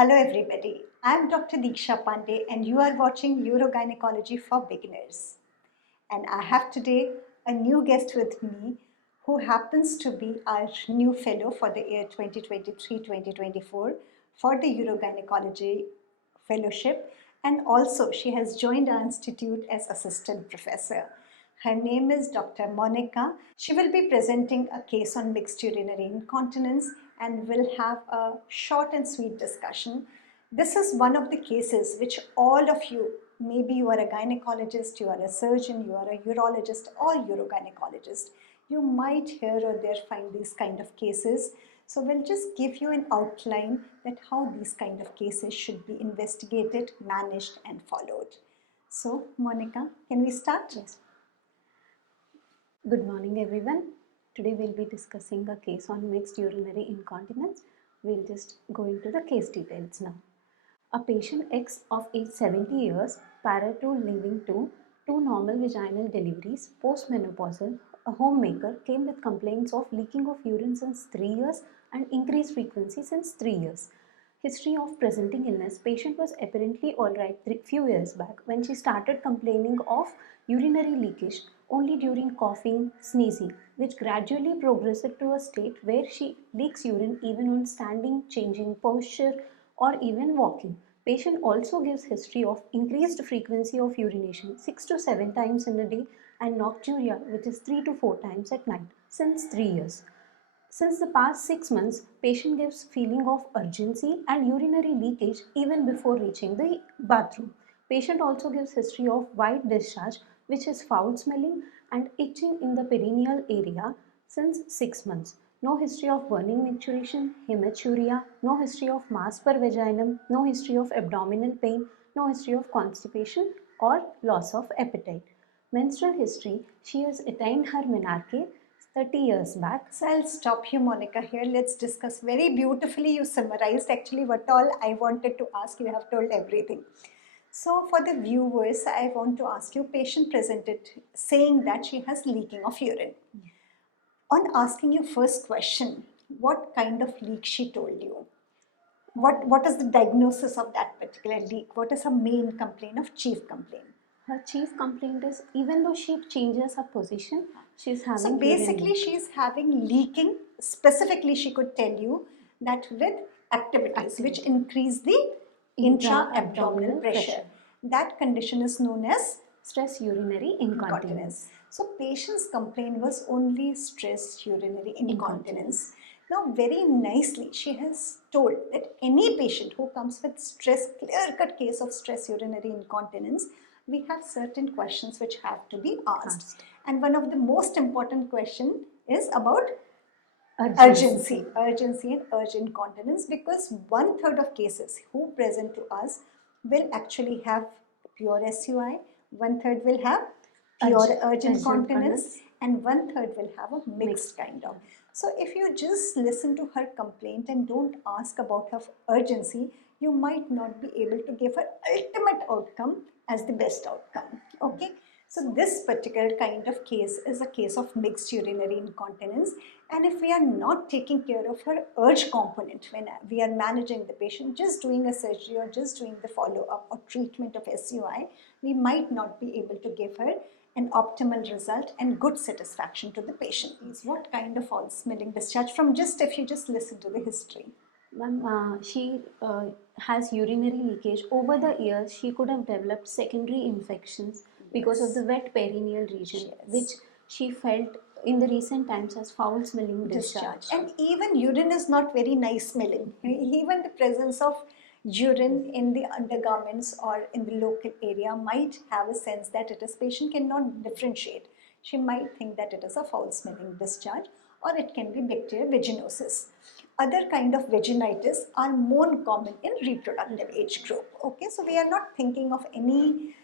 Hello everybody, I am Dr. Diksha Pandey and you are watching Urogynecology for Beginners. And I have today a new guest with me who happens to be our new fellow for the year 2023-2024 for the Urogynecology Fellowship, and also she has joined our institute as assistant professor. Her name is Dr. Monika. She will be presenting a case on mixed urinary incontinence and will have a short and sweet discussion. This is one of the cases which all of you, maybe you are a gynecologist, you are a surgeon, you are a urologist or urogynecologist, you might here or there find these kind of cases. So we'll just give you an outline that how these kind of cases should be investigated, managed and followed. So Monika, can we start? Yes. Good morning everyone. Today we'll be discussing a case on mixed urinary incontinence. We'll just go into the case details now. A patient X of age 70 years, prior to leaving two normal vaginal deliveries, postmenopausal, a homemaker, came with complaints of leaking of urine since 3 years and increased frequency since 3 years. History of presenting illness. Patient was apparently alright few years back when she started complaining of urinary leakage only during coughing, sneezing, which gradually progressed to a state where she leaks urine even on standing, changing posture, or even walking. Patient also gives history of increased frequency of urination 6 to 7 times in a day and nocturia, which is 3 to 4 times at night, since 3 years. Since the past 6 months, patient gives feeling of urgency and urinary leakage even before reaching the bathroom. Patient also gives history of white discharge, which is foul smelling and itching in the perineal area since 6 months. No history of burning micturition, hematuria, no history of mass per vaginum, no history of abdominal pain, no history of constipation or loss of appetite. Menstrual history, she has attained her menarche 30 years back. So I'll stop you, Monika, here. Let's discuss. Very beautifully you summarized actually what all I wanted to ask. You have told everything. So for the viewers, I want to ask you, patient presented saying that she has leaking of urine. On asking you first question, what kind of leak she told you? What is the diagnosis of that particular leak? What is her main complaint of chief complaint? Her chief complaint is even though she changes her position, she's having So basically she's having leaking. Specifically she could tell you that with activities which increase the intra-abdominal pressure. That condition is known as stress urinary incontinence. So patient's complaint was only stress urinary incontinence. Now very nicely she has told that any patient who comes with stress, clear-cut case of stress urinary incontinence, we have certain questions which have to be asked. And one of the most important question is about urgency and urge incontinence, because 1/3 of cases who present to us will actually have pure SUI, 1/3 will have pure urge incontinence, and 1/3 will have a mixed kind of. So if you just listen to her complaint and don't ask about her urgency, you might not be able to give her ultimate outcome as the best outcome. Okay. So this particular kind of case is a case of mixed urinary incontinence, and if we are not taking care of her urge component when we are managing the patient, just doing a surgery or just doing the follow-up or treatment of SUI, we might not be able to give her an optimal result and good satisfaction to the patient. What kind of foul smelling discharge from just if you just listen to the history? She has urinary leakage. Over the years, she could have developed secondary infections because of the wet perineal region, which she felt in the recent times as foul smelling discharge. And even urine is not very nice smelling. Even the presence of urine in the undergarments or in the local area might have a sense that it is, patient cannot differentiate. She might think that it is a foul smelling discharge, or it can be bacterial vaginosis. Other kind of vaginitis are more common in reproductive age group. Okay, so we are not thinking of any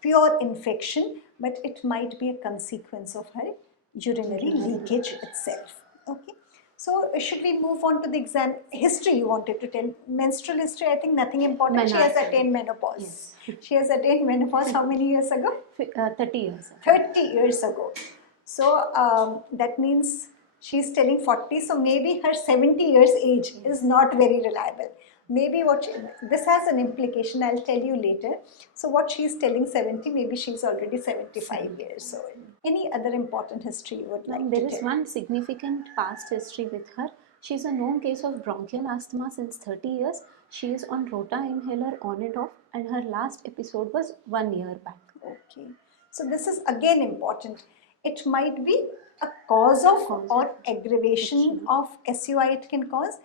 pure infection, but it might be a consequence of her urinary leakage itself. Okay, so should we move on to the exam history? You wanted to tell menstrual history. I think nothing important. She has attained menopause. Yes. She has attained menopause how many years ago? 30 years. 30 years ago. So that means she's telling 40, so maybe her 70 years age is not very reliable. Maybe this has an implication, I'll tell you later. So what she's telling 70, maybe she's already 75 years old. Any other important history you would like There to is tell? one significant past history with her. She is a known case of bronchial asthma since 30 years. She is on rota inhaler on and off, and her last episode was 1 year back. Okay. So this is again important. It might be a cause of or aggravation of SUI it can cause.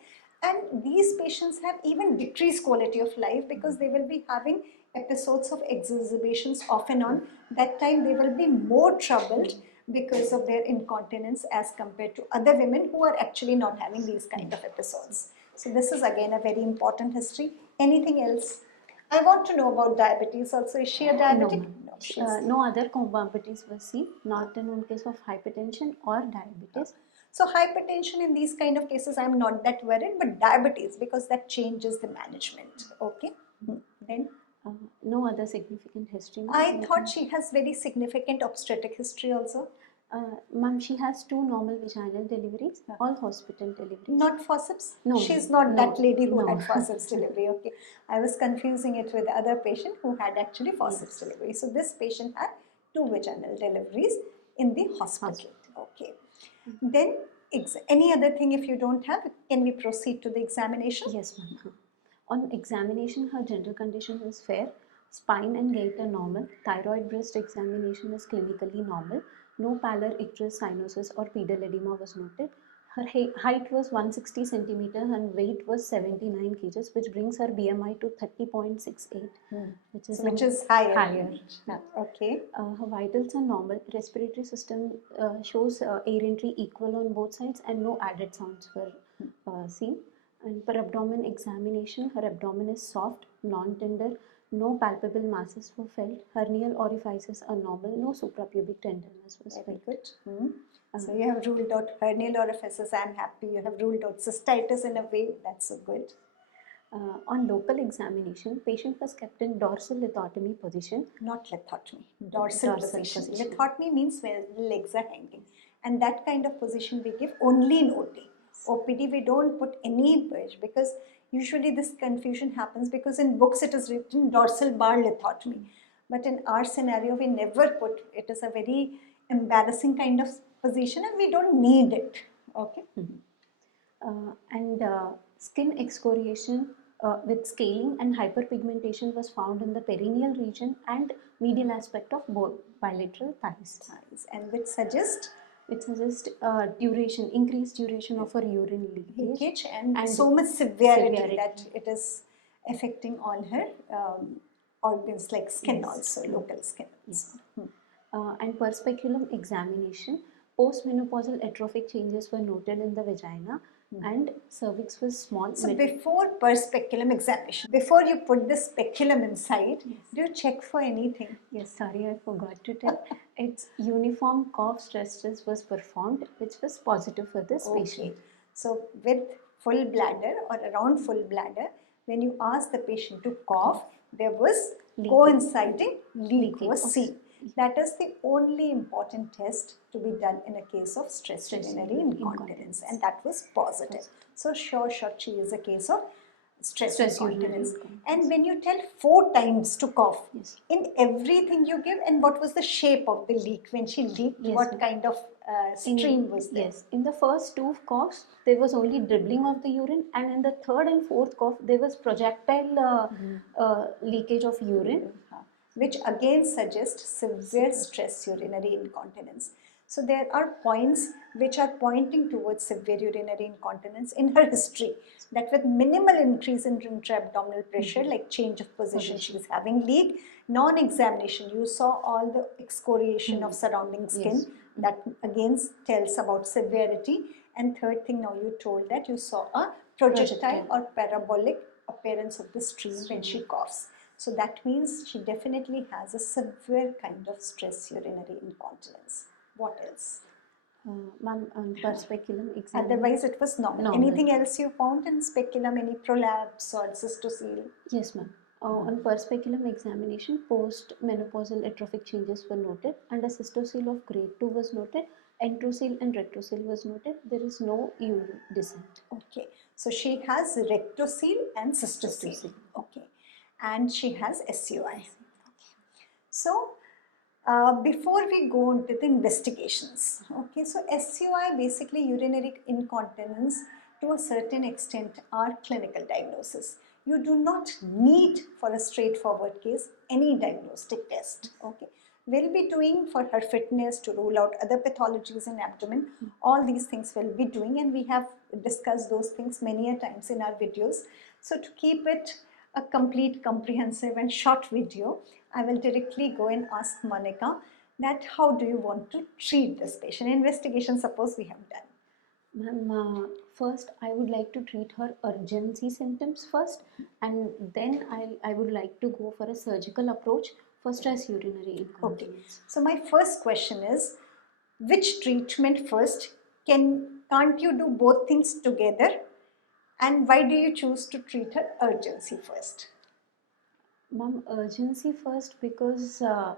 And these patients have even decreased quality of life because they will be having episodes of exacerbations off and on. That time they will be more troubled because of their incontinence as compared to other women who are actually not having these kind of episodes. So this is again a very important history. Anything else? I want to know about diabetes also. Is she a diabetic? No, She's no other comorbidities were seen, not a known case of hypertension or diabetes. so hypertension in these kind of cases, I'm not that worried, but diabetes because that changes the management. Okay. Then No other significant history. I thought she has very significant obstetric history also. Ma'am, she has 2 normal vaginal deliveries, all hospital deliveries. Not forceps? No, She's not no, that lady who no. had forceps delivery. Okay. I was confusing it with the other patient who had actually forceps delivery. So this patient had 2 vaginal deliveries in the hospital. Okay. Then any other thing if you don't have, can we proceed to the examination? Yes, ma'am. On examination, her general condition was fair. Spine and gait are normal. Thyroid breast examination is clinically normal. No pallor, icterus, cyanosis or pedal edema was noted. Her height was 160 centimeters and weight was 79 kgs, which brings her BMI to 30.68, which is higher. higher. Okay. Her vitals are normal. Respiratory system shows air entry equal on both sides and no added sounds were seen. And per abdomen examination, her abdomen is soft, non-tender, no palpable masses were felt. Hernial orifices are normal, no suprapubic tenderness was Very felt. good. So you have ruled out hernial orifices. I'm happy. You have ruled out cystitis in a way. That's so good. On local examination, patient was kept in dorsal lithotomy position. Not lithotomy, dorsal position. Lithotomy means where the legs are hanging. And that kind of position we give only in OT. OPD we don't put any bridge because usually this confusion happens because in books it is written dorsal bar lithotomy. But in our scenario we never put, it is a very embarrassing kind of position and we don't need it. Okay. And skin excoriation with scaling and hyperpigmentation was found in the perineal region and medial aspect of both bilateral thighs. And which suggests duration, increased duration of her urine leakage and so much severity that it is affecting all her organs like skin also, local skin. Yes. And per speculum examination, postmenopausal atrophic changes were noted in the vagina and cervix was small. So before per speculum examination, before you put the speculum inside, do you check for anything? Yes, sorry, I forgot to tell. Its uniform cough stress test was performed, which was positive for this patient. So with full bladder or around full bladder, when you ask the patient to cough, there was coinciding leak was seen. That is the only important test to be done in a case of stress urinary incontinence, and that was positive. So sure, she is a case of stress incontinence. And when you tell 4 times to cough, in everything you give, and what was the shape of the leak when she leaked? What kind of stream was there? Yes, in the first 2 coughs, there was only dribbling of the urine, and in the 3rd and 4th cough, there was projectile leakage of urine. Which again suggests severe stress urinary incontinence. So there are points which are pointing towards severe urinary incontinence in her history, that with minimal increase in intra-abdominal pressure, like change of position, she was having leak, non-examination, you saw all the excoriation of surrounding skin, that again tells about severity. And third thing, now you told that you saw a projectile or parabolic appearance of the stream when she coughs. So that means she definitely has a severe kind of stress urinary incontinence. What else? Per speculum examination. Otherwise it was normal. Anything else you found in speculum, any prolapse or cystocele? Yes, ma'am. On per speculum examination, post-menopausal atrophic changes were noted and a cystocele of grade 2 was noted. Enterosil and rectocele was noted. There is no urine descent. Okay, so she has rectocele and cystocele. Cystocele. Okay, and she has SUI. So, before we go into the investigations, okay, so SUI, basically urinary incontinence, to a certain extent are clinical diagnosis. You do not need for a straightforward case any diagnostic test, okay. We'll be doing for her fitness to rule out other pathologies in abdomen. All these things we'll be doing, and we have discussed those things many a times in our videos. So to keep it a complete, comprehensive and short video, I will directly go and ask Monika that how do you want to treat this patient? Investigation, suppose we have done. Ma'am, first I would like to treat her urgency symptoms first, and then I would like to go for a surgical approach for stress urinary Okay, incontinence. so my first question is, which treatment first? Can't you do both things together? And why do you choose to treat her urgency first? Ma'am, urgency first because her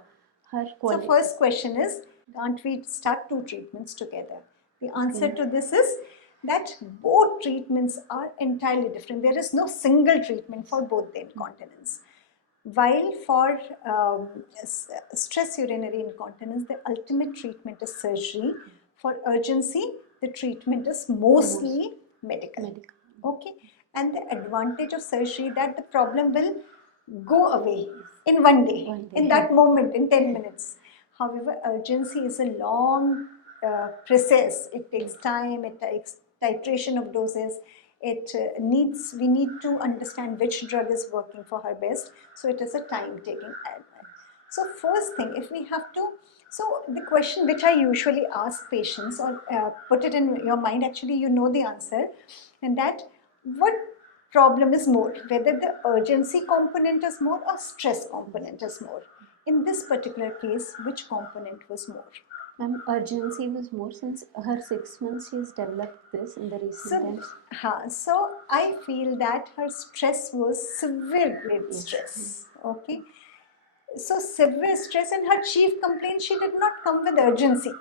So quality. first question is, can't we start two treatments together? The answer to this is that both treatments are entirely different. There is no single treatment for both the incontinence. While for stress urinary incontinence, the ultimate treatment is surgery. For urgency, the treatment is mostly medical. Okay, and the advantage of surgery that the problem will go away in one day, in that moment, in 10 minutes. However, urgency is a long process. It takes time, it takes titration of doses. We need to understand which drug is working for her best. So it is a time-taking element. So first thing, if we have to, so the question which I usually ask patients, or put it in your mind, actually you know the answer, and that what problem is more, whether the urgency component is more or stress component is more. In this particular case, which component was more? Urgency was more since her 6 months she has developed this in the recent times. So I feel that her stress was severe grade stress. Okay. So severe stress, and her chief complaint, she did not come with urgency.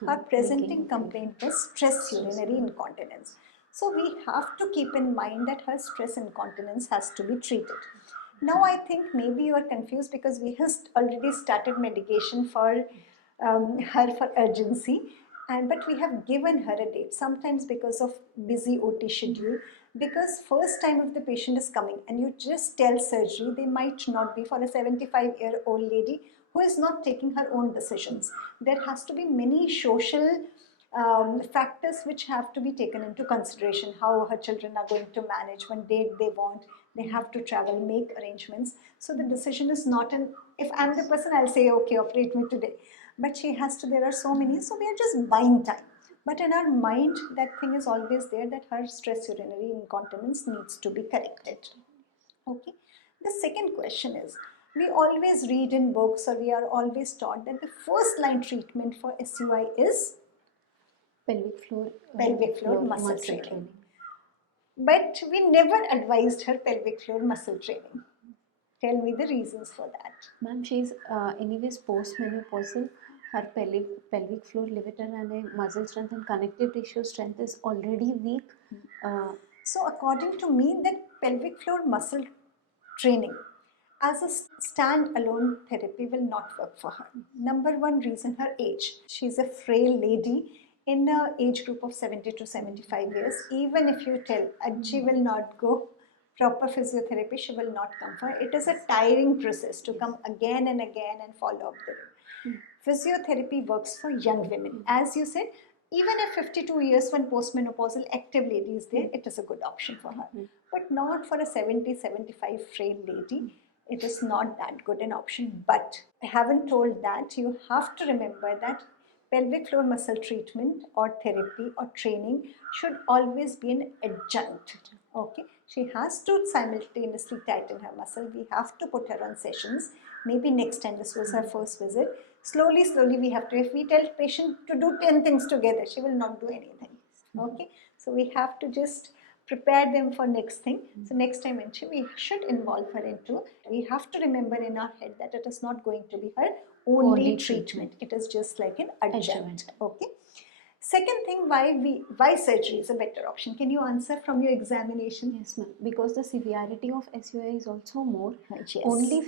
Her presenting complaint was stress urinary incontinence. So we have to keep in mind that her stress incontinence has to be treated. Now I think maybe you are confused because we have already started medication for her for urgency, but we have given her a date, sometimes because of busy OT schedule, because first time if the patient is coming and you just tell surgery, they might not be. For a 75-year-old lady who is not taking her own decisions, there has to be many social factors which have to be taken into consideration. How her children are going to manage, one date they want, they have to travel, make arrangements. So the decision is not an, if I'm the person, I'll say, okay, operate me today. But she has to, there are so many, so we are just buying time. But in our mind, that thing is always there, that her stress urinary incontinence needs to be corrected. Okay. The second question is, we always read in books, or we are always taught that the first line treatment for SUI is pelvic floor muscle training. But we never advised her pelvic floor muscle training. Tell me the reasons for that. Ma'am, she is anyways post-menopausal. Her pelvic floor levator and muscle strength and connective tissue strength is already weak. So according to me, that pelvic floor muscle training as a stand-alone therapy will not work for her. Number one reason, her age. She's a frail lady in an age group of 70 to 75 years. Even if you tell, she will not go proper physiotherapy, she will not come for. It is a tiring process to come again and again and follow up the room. Physiotherapy works for young women. As you said, even at 52 years, when postmenopausal active lady is there, it is a good option for her. But not for a 70, 75 frail lady. It is not that good an option. But I haven't told that. You have to remember that pelvic floor muscle treatment or therapy or training should always be an adjunct. Okay, she has to simultaneously tighten her muscle. We have to put her on sessions. Maybe next time, this was her first visit. Slowly, we have to, if we tell patient to do 10 things together, she will not do anything. Okay, so we have to just prepare them for next thing. So next time we should involve her into, we have to remember in our head that it is not going to be her only treatment. It is just like an adjunct. Okay. Second thing, why surgery is a better option? Can you answer from your examination? Yes, ma'am. Because the severity of SUI is also more. Yes. Only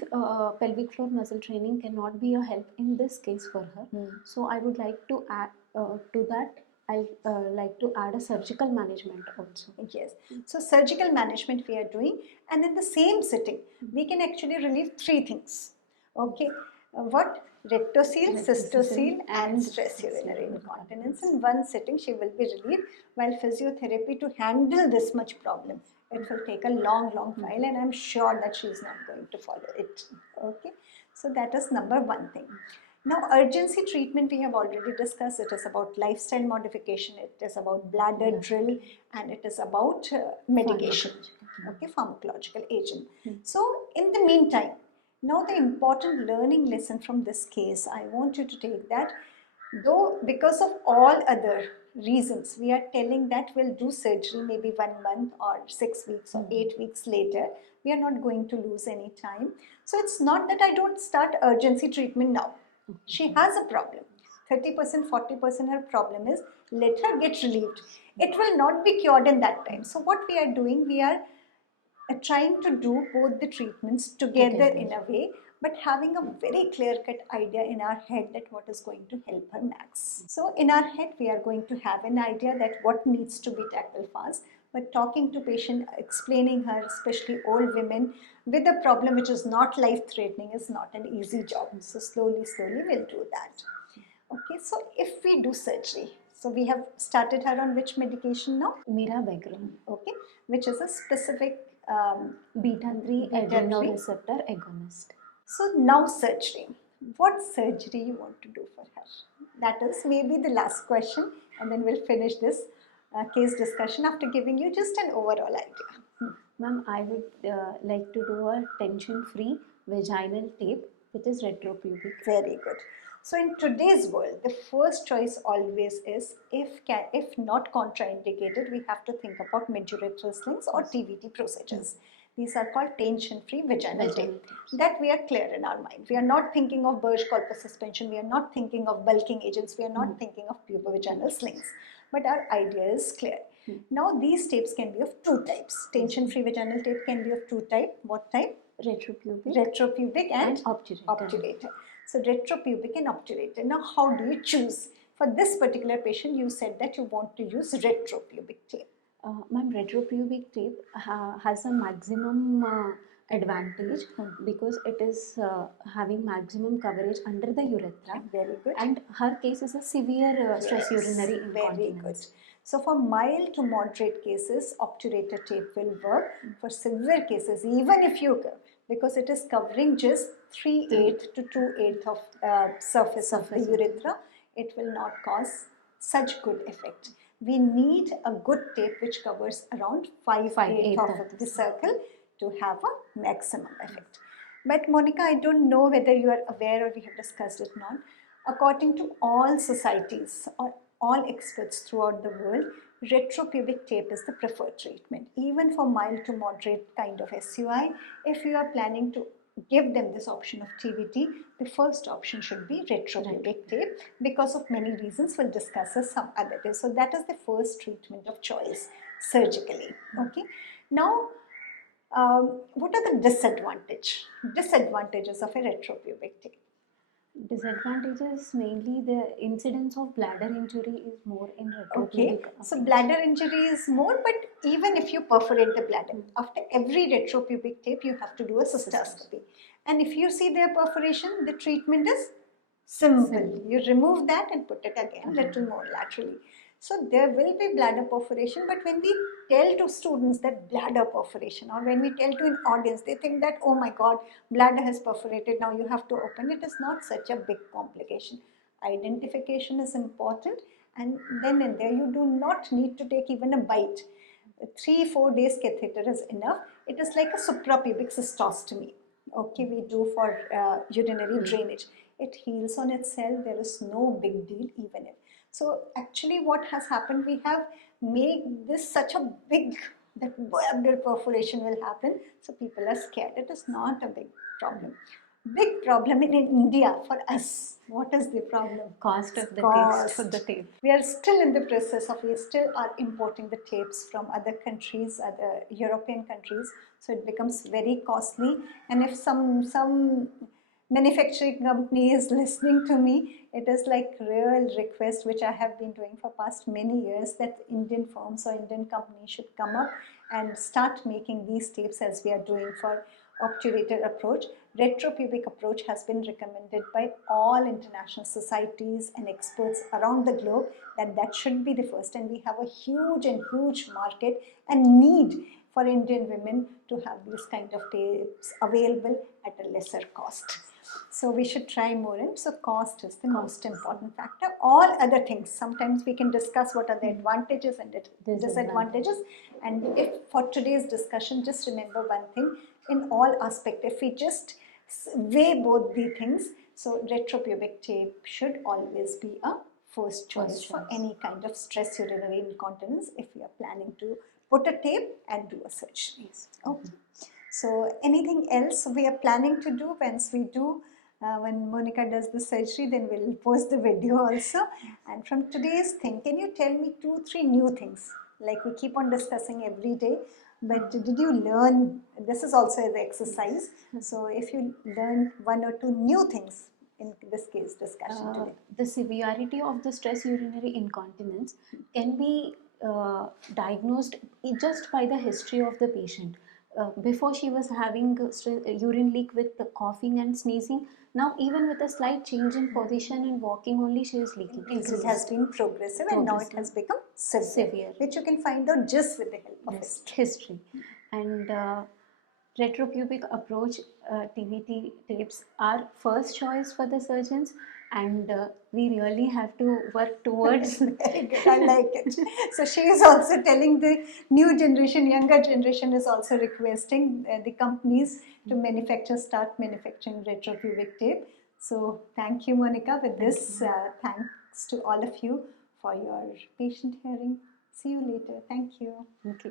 pelvic floor muscle training cannot be a help in this case for her. So I would like to add to that. I like to add a surgical management also. Yes. So surgical management we are doing, and in the same sitting, we can actually relieve three things. Okay. What? Rectocele, cystocele, and stress urinary incontinence. In one sitting, she will be relieved. While physiotherapy, to handle this much problem, it will take a long while, and I'm sure that she is not going to follow it. Okay. So that is number one thing. Now, urgency treatment we have already discussed. It is about lifestyle modification, it is about bladder drill, and it is about medication, okay, pharmacological agent. So, in the meantime, now the important learning lesson from this case, I want you to take that, though because of all other reasons, we are telling that we'll do surgery maybe 1 month or 6 weeks or 8 weeks later. We are not going to lose any time. So it's not that I don't start urgency treatment now. She has a problem. 30%, 40% her problem is, let her get relieved. It will not be cured in that time. So what we are doing, we are trying to do both the treatments together in a way, but having a very clear-cut idea in our head that what is going to help her max. So in our head, we are going to have an idea that what needs to be tackled fast, but talking to patient, explaining her, especially old women with a problem which is not life-threatening, is not an easy job. So slowly we'll do that. Okay, so if we do surgery, so we have started her on which medication now? Mirabegron. Okay, which is a specific beta-3 adrenoreceptor agonist. So now surgery. What surgery you want to do for her? That is maybe the last question, and then we'll finish this case discussion after giving you just an overall idea. Ma'am, I would like to do a tension-free vaginal tape, which is retropubic. Very good. So in today's world, the first choice always is, if not contraindicated, we have to think about mid-urethral slings or TVT procedures. These are called tension-free vaginal tape. That we are clear in our mind. We are not thinking of Burch-Corpus suspension. We are not thinking of bulking agents. We are not thinking of pubovaginal slings. But our idea is clear. Now these tapes can be of two types. Tension-free vaginal tape can be of two types. What type? Retropubic and obturator. So retropubic and obturator. Now how do you choose? For this particular patient, you said that you want to use retropubic tape. Ma'am, retropubic tape has a maximum advantage because it is having maximum coverage under the urethra. Very good. And her case is a severe stress urinary incontinence. Very good. So for mild to moderate cases, obturator tape will work. For severe cases, even if you, because it is covering just 3/8 to 2/8 of surface of the urethra, it will not cause such good effect. We need a good tape which covers around 5/8 of the circle to have a maximum effect. But Monika, I don't know whether you are aware or we have discussed it or not. According to all societies or all experts throughout the world, retropubic tape is the preferred treatment. Even for mild to moderate kind of SUI, if you are planning to give them this option of TVT, the first option should be retropubic tape because of many reasons. We'll discuss some other day. So that is the first treatment of choice surgically. Okay. Now, what are the disadvantages of a retropubic tape? Disadvantages, mainly the incidence of bladder injury is more in retropubic. Okay, so bladder injury is more, but even if you perforate the bladder, after every retropubic tape you have to do a cystoscopy. And if you see their perforation, the treatment is simple. You remove that and put it again little more laterally. So there will be bladder perforation, but when we tell to students that bladder perforation, or when we tell to an audience, they think that, oh my God, bladder has perforated, now you have to open. It is not such a big complication. Identification is important, and then and there you do not need to take even a bite. 3-4 days catheter is enough. It is like a suprapubic cystostomy. Okay, we do for urinary drainage. It heals on itself. There is no big deal even if. So actually what has happened, we have made this such a big, that abdominal perforation will happen. So people are scared. It is not a big problem. Big problem in India for us. What is the problem? Cost of the Cost. taste of the tape. We are still in the process of, we still are importing the tapes from other countries, other European countries. So it becomes very costly. And if some manufacturing company is listening to me, it is like real request which I have been doing for past many years, that Indian firms or Indian companies should come up and start making these tapes as we are doing for obturator approach. Retropubic approach has been recommended by all international societies and experts around the globe that that should be the first, and we have a huge market and need for Indian women to have these kind of tapes available at a lesser cost. So we should try more in. So cost is the most important factor. All other things, sometimes we can discuss what are the advantages and disadvantages. And if for today's discussion, just remember one thing, in all aspects, if we just weigh both the things, so retropubic tape should always be a first choice for any kind of stress urinary incontinence if we are planning to put a tape and do a surgery. Okay. So anything else we are planning to do once we do, when Monika does the surgery, then we'll post the video also. And from today's thing, can you tell me 2-3 new things? Like we keep on discussing every day, but did you learn, this is also an exercise, so if you learn 1 or 2 new things in this case discussion today. The severity of the stress urinary incontinence can be diagnosed just by the history of the patient. Before she was having urine leak with the coughing and sneezing. Now even with a slight change in position and walking only, she is leaking. It has been progressive and now it has become severe, which you can find out just with the help of history. And retropubic approach TVT tapes are first choice for the surgeons, and we really have to work towards. Very good, I like it. So she is also telling the new generation, younger generation is also requesting the companies to start manufacturing retropubic tape. So thank you, Monika, with this. Thanks to all of you for your patient hearing. See you later. Thank you. Okay.